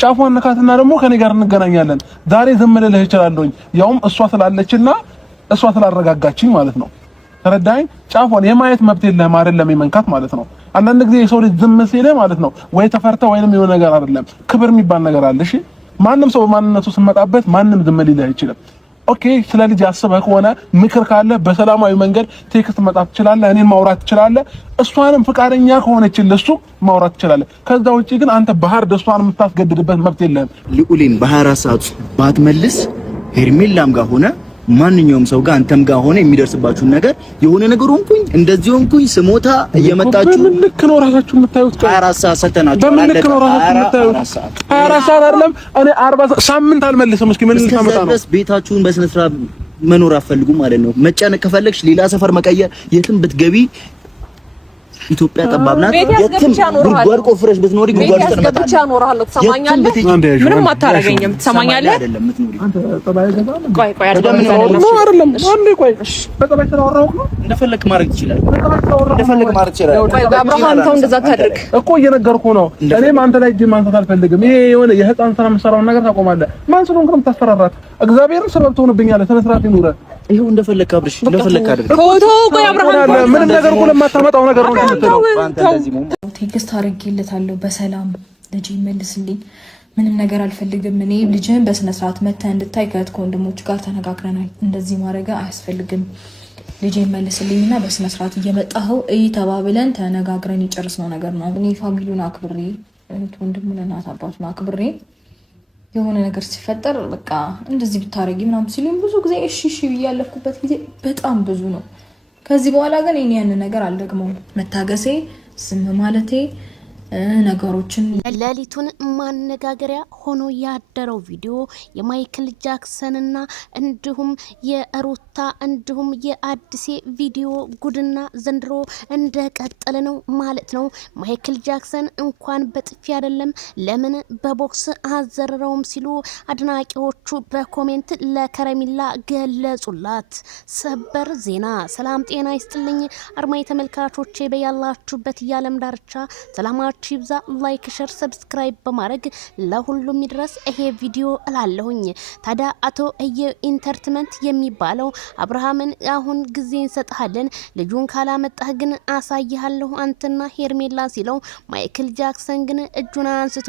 ጫፏን ነካትና ደግሞ ከኔ ጋር እንገናኛለን። ዛሬ ዝም ልልህ እችላለሁኝ ያውም እሷ ስላለችና እሷ ስላረጋጋችኝ ማለት ነው። ተረዳኝ። ጫፏን የማየት መብት የለህም አይደለም የመንካት ማለት ነው። አንዳንድ ጊዜ የሰው ልጅ ዝም ሲል ማለት ነው ወይ ተፈርተ ወይንም የሆነ ነገር አይደለም ክብር የሚባል ነገር አለ። እሺ ማንም ሰው በማንነቱ ስመጣበት ማንም ዝም ሊልህ አይችልም። ኦኬ ስለ ልጅ አስበህ ከሆነ ምክር ካለ በሰላማዊ መንገድ ቴክስት መጣት ትችላለህ፣ እኔን ማውራት ትችላለህ። እሷንም ፍቃደኛ ከሆነችልህ እሱ ማውራት ትችላለህ። ከዛ ውጪ ግን አንተ ባህር ደስቷን የምታስገድድበት መብት የለህም። ልዑሌን በ24 ሰዓት ባትመልስ ሄርሜላም ጋር ሆነ ማንኛውም ሰው ጋር አንተም ጋር ሆነ የሚደርስባችሁ ነገር የሆነ ነገር ሆንኩኝ እንደዚህ ሆንኩኝ ስሞታ እየመጣችሁ በምን ልክ ነው ራሳችሁ የምታዩት? 24 ሰዓት ሰተናችሁ በምን ልክ ነው ራሳችሁ የምታዩት? 24 ሰዓት አይደለም እኔ 40 ሳምንት አልመልስም። እስኪ ምን ልታመጣ ነው? ቤታችሁን በስነ ስርዓት መኖር አፈልጉ ማለት ነው። መጨነቅ ከፈለግሽ ሌላ ሰፈር መቀየር የትም ብትገቢ ኢትዮጵያ ጠባብ ናት። የትም ጉድጓድ ቆፍረሽ ብትኖሪ ጉድጓድ ውስጥ ነው ብቻ ኖርሃለሁ። ትሰማኛለህ? ምንም አታረገኝም። ትሰማኛለህ? አንተ ጠባይ ገዛለ። ቆይ አይደለም አንዴ ቆይ በጠባይ ተወራው ነው። እንደፈለክ ማድረግ ይችላል። እንደፈለክ ማድረግ ይችላል። ቆይ አብርሃም ተው እንደዛ ታድርግ እኮ እየነገርኩህ ነው። እኔም አንተ ላይ እጅ ማንሳት አልፈልግም። ይሄ የሆነ የህፃን ስራ የምትሰራውን ነገር ታቆማለህ። ማን ስለሆንክ ነው የምታስፈራራት? እግዚአብሔርን ሰበብ ትሆንብኛለህ። ስነ ስርዓት ይኑርህ። ይሄው እንደፈለክ አብርሽ እንደፈለክ አድርግ። ቆይ አብርሃም ምንም ነገር እኮ ለማታመጣው ነገር ነው የምትለው። ቴክስት አድርጌለታለሁ በሰላም ልጅ ይመልስልኝ፣ ምንም ነገር አልፈልግም። እኔ ልጅህን በስነ ስርዓት መተህ እንድታይ ከእህት ከወንድሞች ጋር ተነጋግረናል። እንደዚህ ማድረግ አያስፈልግም። ልጅ ይመልስልኝና በስነ ስርዓት እየመጣኸው እይ ተባብለን ተነጋግረን የጨረስነው ነገር ነው። እኔ ፋሚሊውን አክብሬ እህት ወንድሙን እናት አባቱን አክብሬ የሆነ ነገር ሲፈጠር በቃ እንደዚህ ብታረጊ ምናምን ሲሉኝ ብዙ ጊዜ እሺ እሺ ብዬ ያለፍኩበት ጊዜ በጣም ብዙ ነው። ከዚህ በኋላ ግን እኔ ያን ነገር አልደግመውም። መታገሴ ዝም ማለቴ ነገሮችን ሌሊቱን ማነጋገሪያ ሆኖ ያደረው ቪዲዮ የማይክል ጃክሰንና እንዲሁም የሩታ እንዲሁም የአዲሴ ቪዲዮ ጉድና ዘንድሮ እንደቀጠለ ነው ማለት ነው። ማይክል ጃክሰን እንኳን በጥፊ አይደለም ለምን በቦክስ አዘረረውም ሲሉ አድናቂዎቹ በኮሜንት ለከረሚላ ገለጹላት። ሰበር ዜና። ሰላም ጤና ይስጥልኝ አርማይ ተመልካቾቼ በያላችሁበት የዓለም ዳርቻ ሰላማችሁ ይብዛ። ላይክ ሸር ሰብስክራይብ በማድረግ ለሁሉም ይድረስ ይሄ ቪዲዮ እላለሁኝ። ታዲያ አቶ ኢንተርቴይንመንት የሚባለው አብርሃምን አሁን ጊዜ እንሰጥሃለን ልጁን ካላመጣህ ግን አሳይሃለሁ አንተና ሄርሜላ ሲለው ማይክል ጃክሰን ግን እጁን አንስቶ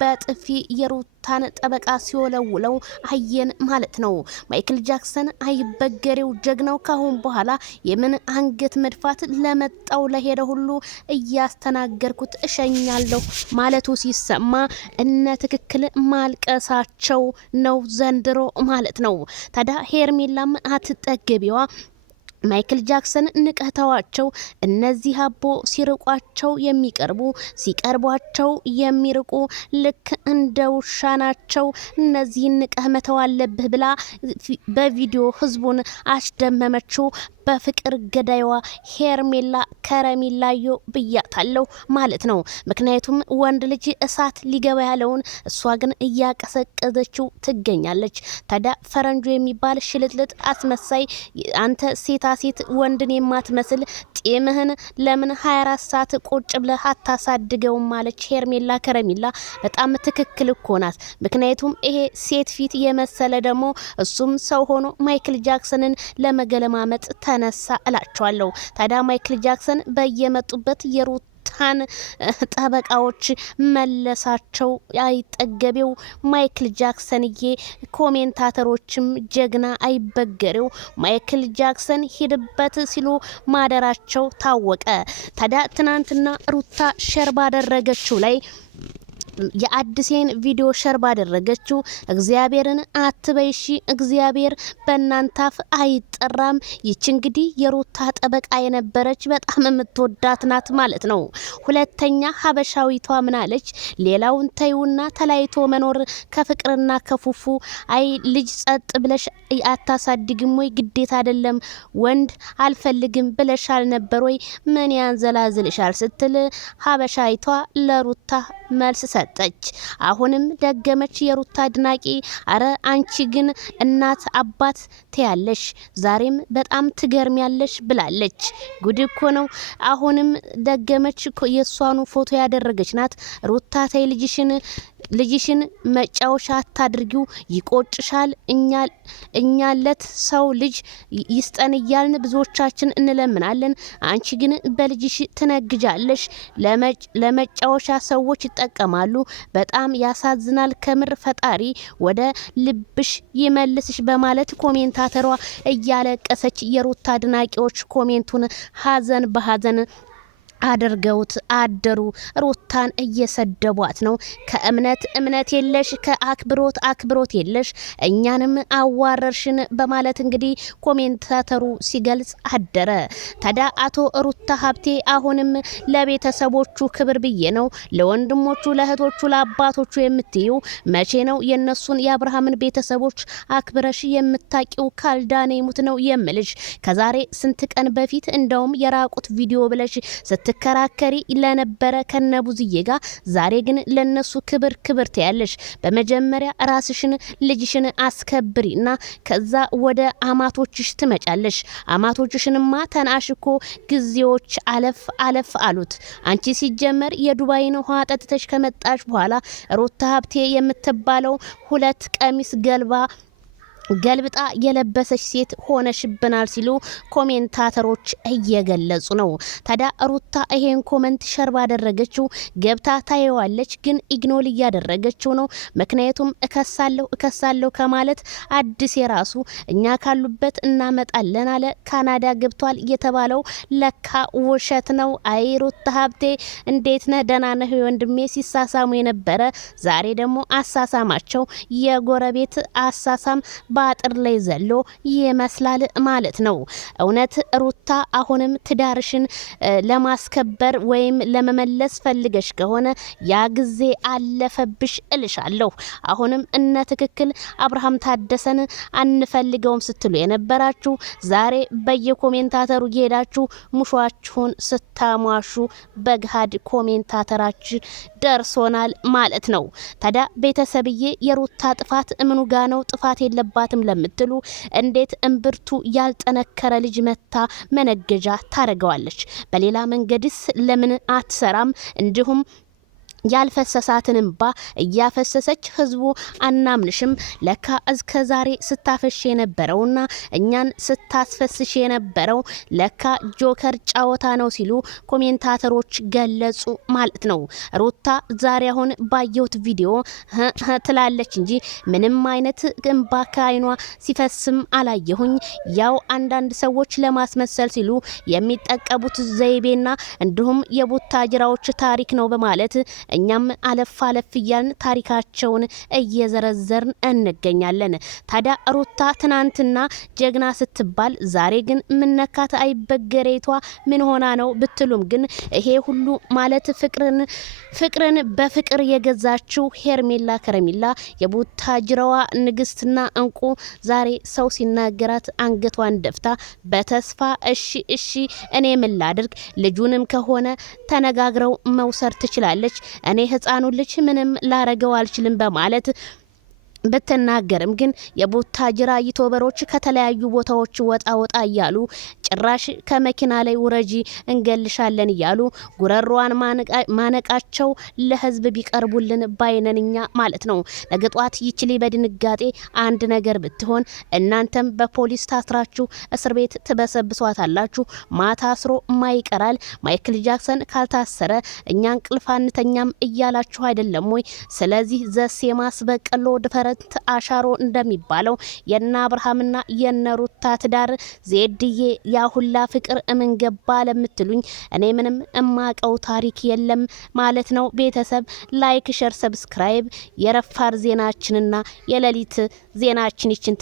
በጥፊ የሩታን ጠበቃ ሲወለውለው አየን ማለት ነው። ማይክል ጃክሰን አይበገሬው ጀግናው ካሁን በኋላ የምን አንገት መድፋት ለመጣው ለሄደ ሁሉ እያስተናገርኩት እሸኛለሁ ማለቱ ሲሰማ እነ ትክክል ማልቀሳቸው ነው ዘንድሮ ማለት ነው። ታዲያ ሄርሜላም አትጠገቢዋ ማይክል ጃክሰን ንቀተዋቸው እነዚህ አቦ ሲርቋቸው የሚቀርቡ ሲቀርቧቸው የሚርቁ ልክ እንደ ውሻ ናቸው። እነዚህ ንቀህ መተው አለብህ ብላ በቪዲዮ ህዝቡን አስደመመችው። በፍቅር ገዳይዋ ሄርሜላ ከረሚላዮ ብያታለሁ ማለት ነው። ምክንያቱም ወንድ ልጅ እሳት ሊገባ ያለውን እሷ ግን እያቀሰቀዘችው ትገኛለች። ታዲያ ፈረንጆ የሚባል ሽልጥልጥ አስመሳይ አንተ ሴታ ሴት ወንድን የማትመስል ጤምህን ለምን 24 ሰዓት ቁጭ ብለህ አታሳድገውም ማለች ሄርሜላ ከረሚላ። በጣም ትክክል እኮ ናት። ምክንያቱም ይሄ ሴት ፊት የመሰለ ደግሞ እሱም ሰው ሆኖ ማይክል ጃክሰንን ለመገለማመጥ ተነሳ እላቸዋለሁ። ታዲያ ማይክል ጃክሰን በየመጡበት የሩታን ጠበቃዎች መለሳቸው አይጠገቤው ማይክል ጃክሰንዬ። ኮሜንታተሮችም ጀግና አይበገሬው ማይክል ጃክሰን ሂድበት ሲሉ ማደራቸው ታወቀ። ታዲያ ትናንትና ሩታ ሸር ባደረገችው ላይ የአዲሴን ቪዲዮ ሸር ባደረገችው እግዚአብሔርን አትበይሺ እግዚአብሔር በእናንታፍ አይጠራም። ይች እንግዲህ የሩታ ጠበቃ የነበረች በጣም የምትወዳት ናት ማለት ነው። ሁለተኛ ሀበሻዊቷ ምናለች? ሌላውን ተይውና ተላይቶ መኖር ከፍቅርና ከፉፉ አይ ልጅ ጸጥ ብለሽ አታሳድግም ወይ? ግዴታ አይደለም ወንድ አልፈልግም ብለሻል ነበር ወይ? ምን ያንዘላዝልሻል? ስትል ሀበሻዊቷ ለሩታ መልስ ሰጠች። አሁንም ደገመች የሩታ አድናቂ። አረ አንቺ ግን እናት አባት ተያለሽ ዛሬም በጣም ትገርሚያለሽ ብላለች። ጉድ እኮ ነው። አሁንም ደገመች የሷኑ ፎቶ ያደረገች ናት። ሩታ ተይ ልጅሽን ልጅሽን መጫወቻ አታድርጊው፣ ይቆጭሻል። እኛለት ሰው ልጅ ይስጠን እያልን ብዙዎቻችን እንለምናለን። አንቺ ግን በልጅሽ ትነግጃለሽ። ለመጫወቻ ሰዎች ይጠቀማሉ። በጣም ያሳዝናል። ከምር ፈጣሪ ወደ ልብሽ ይመልስሽ በማለት ኮሜንታተሯ እያለቀሰች የሩታ አድናቂዎች ኮሜንቱን ሀዘን በሀዘን አድርገውት አደሩ። ሩታን እየሰደቧት ነው። ከእምነት የለሽ፣ ከአክብሮት አክብሮት የለሽ፣ እኛንም አዋረርሽን በማለት እንግዲህ ኮሜንታተሩ ሲገልጽ አደረ። ታዲያ አቶ ሩታ ሀብቴ አሁንም ለቤተሰቦቹ ክብር ብዬ ነው ለወንድሞቹ፣ ለእህቶቹ፣ ለአባቶቹ የምትዩ መቼ ነው የነሱን የአብርሃምን ቤተሰቦች አክብረሽ የምታቂው? ካልዳኔ ሙት ነው የምልሽ። ከዛሬ ስንት ቀን በፊት እንደውም የራቁት ቪዲዮ ብለሽ ስትከራከሪ ለነበረ ከነቡዝዬ ጋር ዛሬ ግን ለነሱ ክብር ትያለሽ። በመጀመሪያ ራስሽን ልጅሽን አስከብሪና ከዛ ወደ አማቶችሽ ትመጫለሽ። አማቶችሽንማ ተናሽኮ ጊዜዎች አለፍ አሉት። አንቺ ሲጀመር የዱባይን ውሃ ጠጥተሽ ከመጣሽ በኋላ ሩታ ሀብቴ የምትባለው 2 ቀሚስ ገልብጣ የለበሰች ሴት ሆነሽብናል ሲሉ ኮሜንታተሮች እየገለጹ ነው። ታዲያ ሩታ ይሄን ኮሜንት ሸር ባደረገችው ገብታ ታየዋለች፣ ግን ኢግኖር እያደረገችው ነው። ምክንያቱም እከሳለሁ ከማለት አዲስ የራሱ እኛ ካሉበት እናመጣለን አለ። ካናዳ ገብቷል የተባለው ለካ ውሸት ነው። አይ ሩታ ሀብቴ እንዴት ነህ? ደህና ነህ ወንድሜ? ሲሳሳሙ የነበረ ዛሬ ደግሞ አሳሳማቸው የጎረቤት አሳሳም በአጥር ላይ ዘሎ ይመስላል ማለት ነው። እውነት ሩታ አሁንም ትዳርሽን ለማስከበር ወይም ለመመለስ ፈልገሽ ከሆነ ያ ጊዜ አለፈብሽ እልሻለሁ። አሁንም እነ ትክክል አብርሃም ታደሰን አንፈልገውም ስትሉ የነበራችሁ ዛሬ በየኮሜንታተሩ እየሄዳችሁ ሙሿችሁን ስታሟሹ በግሃድ ኮሜንታተራችን ደርሶናል ማለት ነው። ታዲያ ቤተሰብዬ የሩታ ጥፋት ምኑ ጋ ነው? ጥፋት የለባትም ለምትሉ እንዴት እምብርቱ ያልጠነከረ ልጅ መታ መነገጃ ታረገዋለች? በሌላ መንገድስ ለምን አትሰራም? እንዲሁም ያልፈሰሳትን እንባ እያፈሰሰች ህዝቡ አናምንሽም ለካ እስከ ዛሬ ስታፈሽ የነበረውና እኛን ስታስፈስሽ የነበረው ለካ ጆከር ጫወታ ነው ሲሉ ኮሜንታተሮች ገለጹ ማለት ነው። ሩታ ዛሬ አሁን ባየሁት ቪዲዮ ትላለች እንጂ ምንም አይነት እንባ ከዓይኗ ሲፈስም አላየሁኝ። ያው አንዳንድ ሰዎች ለማስመሰል ሲሉ የሚጠቀሙት ዘይቤና እንዲሁም የቡታጅራዎች ታሪክ ነው በማለት እኛም አለፍ እያልን ታሪካቸውን እየዘረዘርን እንገኛለን። ታዲያ ሩታ ትናንትና ጀግና ስትባል ዛሬ ግን ምነካት አይበገሬቷ ምን ሆና ነው ብትሉም ግን ይሄ ሁሉ ማለት ፍቅርን በፍቅር የገዛችው ሄርሜላ ከረሚላ የቡታጅራዋ ንግስትና እንቁ ዛሬ ሰው ሲናገራት አንገቷን ደፍታ በተስፋ እሺ እኔ ምን ላድርግ ልጁንም ከሆነ ተነጋግረው መውሰድ ትችላለች እኔ ህፃኑ ልጅ ምንም ላረገው አልችልም በማለት በተናገርም ግን የቡታጅራ ዩቲዩበሮች ከተለያዩ ቦታዎች ወጣ እያሉ ጭራሽ ከመኪና ላይ ውረጂ እንገልሻለን እያሉ ጉረሯን ማነቃቸው ለህዝብ ቢቀርቡልን ባይነንኛ ማለት ነው። ነገጧት ይችሊ በድንጋጤ አንድ ነገር ብትሆን እናንተም በፖሊስ ታስራችሁ እስር ቤት ትበሰብሷታላችሁ። ማታ አስሮ ማይቀራል ማይክል ጃክሰን ካልታሰረ እኛ እንቅልፍ አንተኛም እያላችሁ አይደለም ወይ? ስለዚህ ዘሴማስ በቀሎ ድፈረ አሻሮ እንደሚባለው የና አብርሃምና የነ ሩታ ትዳር ዜድዬ ያሁላ ፍቅር እምንገባ ለምትሉኝ እኔ ምንም እማቀው ታሪክ የለም ማለት ነው። ቤተሰብ ላይክ፣ ሼር፣ ሰብስክራይብ የረፋር ዜናችንና የሌሊት ዜናችን ይችን